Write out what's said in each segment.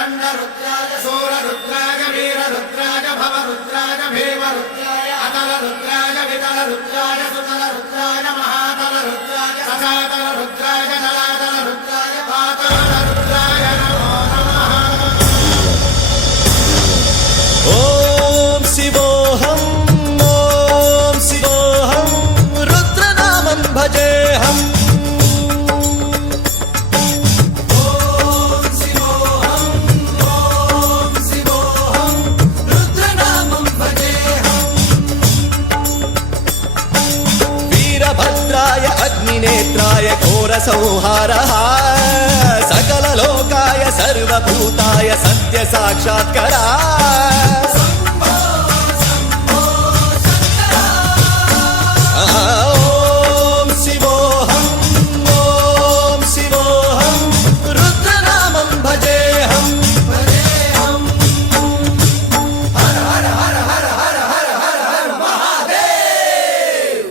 प्रचण्ड रुद्राय शूर रुद्राय वीर रुद्राय भव रुद्राय भीम रुद्राय अतल रुद्राय वितल रुद्राय सुतल रुद्राय महातल रुद्राय सजातल रुद्राय जलातल रुद्राय पाताल रुद्राय नमो नमः। ओम शिवोऽहं रुद्रनामं भजेऽहम्। वीरभद्राय अग्निनेत्राय घोरसंहारः सकललोकाय सर्वभूताय सत्यसाक्षात्करा। ओम शिवोऽहं रुद्रनामं भजेऽहम्। हर हर हर हर हर हर हर हर महादेव।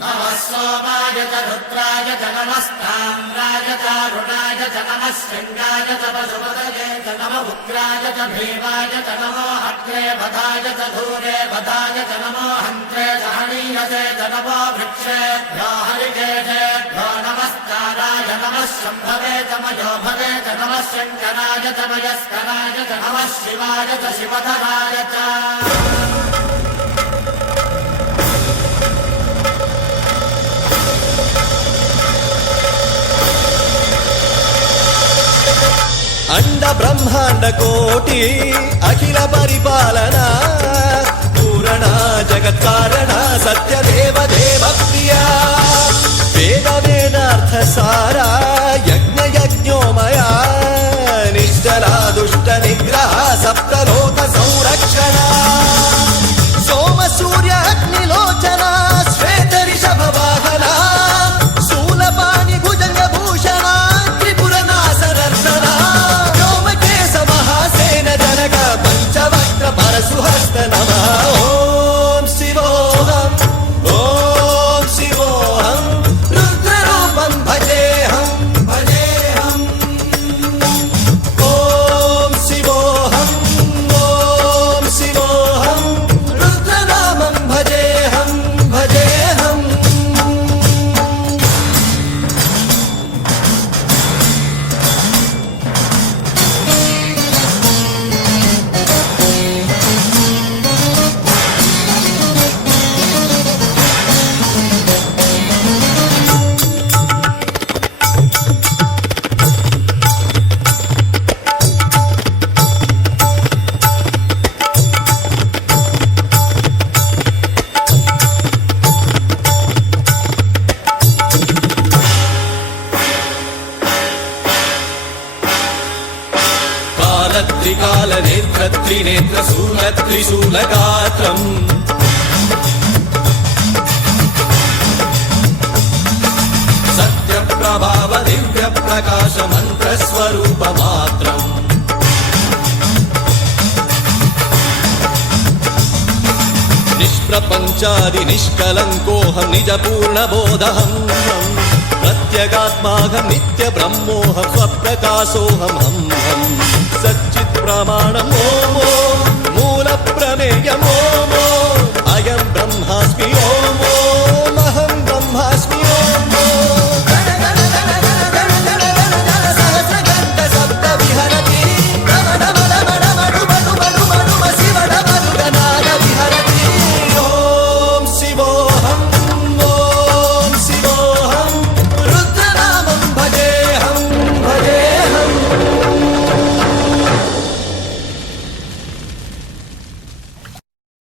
नमः सोमाय च रुद्राय च नमस्ताम्राय च अरुणाय च नमः शृङ्गाय च पशुपतये च नमः उग्राय च भीमाय च नमो अग्रे वधाय च धूरे वधाय च नमो हन्त्रे च हनीयसे च नमो वृक्षेभ्यो हरिकेशेभ्यो नमस्काराय नमः शम्भवे च मयोभवे च नमः शङ्कराय च मयस्कराय च नमः शिवाय च शिवधराय च। अंड ब्रह्मांड कोटि अखिल परिपालना पूरणा जगत्कारणा सत्यदेव देव प्रिया वेद वेदार्थ सारा यज्ञ यज्ञोमया निश्चला दुष्ट निग्रह सप्तलोक संरक्षणा सोम सूर्य अग्निलोचना श्वेत ऋषभ वाहना शूलपाणि भुजंग भूषणा त्रिपुर नासनर्तना पंचवक्त्र परशुहस्त नमः। ओम शिवोऽहं रुद्ररूपं भजेऽहम्। ओम शिवोऽहं रुद्रनामं भजेऽहम्। त्रिकाल नेत्र त्रिनेत्र शूल त्रिशूलगात्रम् सत्य प्रभाव दिव्य प्रकाश मंत्र स्वरूप मात्रम् निष्प्रपंचादि निष्कलंकोऽहं निज पूर्ण बोधहं प्रत्यगात्माहं नित्य ब्रह्मोऽहं स्वप्रकाशोऽहं सच्चित् प्रमाणम् ओम।